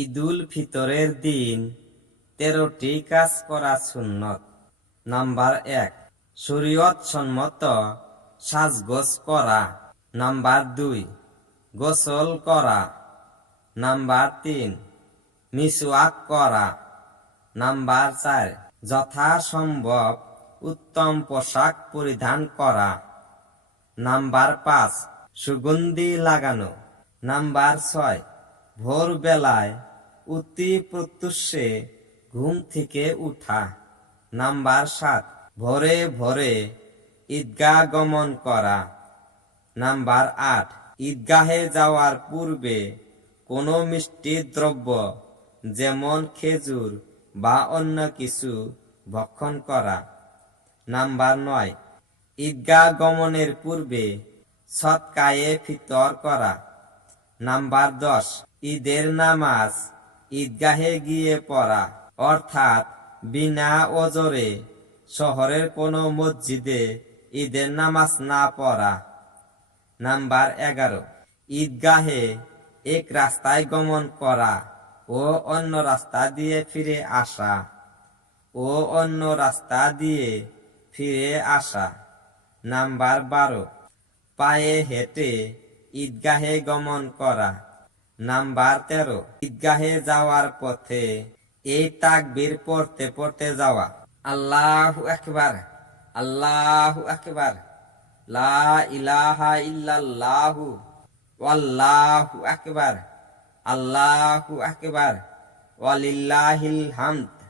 ঈদুল ফিতরের দিন। তেরোটি কাজ করা সুন্নত। নাম্বার এক, শরীয়ত সম্মত সাজগোজ করা। নাম্বার দুই, গোসল করা। নাম্বার তিন, মিসওয়াক করা। নাম্বার চার, যথাসম্ভব উত্তম পোশাক পরিধান করা। নাম্বার পাঁচ, সুগন্ধি লাগানো। নাম্বার ছয় ভোরবেলায় অতি প্রত্যুষে ঘুম থেকে উঠা। নাম্বার সাত, ভোরে ভোরে ঈদগাহ গমন করা। নাম্বার আট, ঈদগাহে যাওয়ার পূর্বে কোনো মিষ্টি দ্রব্য, যেমন খেজুর বা অন্য কিছু, ভক্ষণ করা। নাম্বার নয় ঈদগাহ গমনের পূর্বে সৎকায়ে ফিতর করা। নাম্বার দশ, ঈদের নামাজ, ঈদগাহে গিয়ে পড়া, অর্থাৎ বিনা ওজরে শহরের কোনো মসজিদে ঈদের নামাজ না পড়া। নাম্বার এগারো, ঈদগাহে এক রাস্তায় গমন করা ও অন্য রাস্তা দিয়ে ফিরে আসা ও অন্য রাস্তা দিয়ে ফিরে আসা। নাম্বার বারো, পায়ে হেঁটে ঈদগাহে গমন করা। নাম্বার তেরো। ঈদগাহে যাওয়ার পথে এই তাকবীর পড়তে পড়তে যাওয়া। আল্লাহ আকবার আল্লাহ আকবার, লা ইলাহা ইল্লাল্লাহু, ওয়াল্লাহু আকবার, আল্লাহু আকবার, ওয়ালিল্লাহিল হামদ।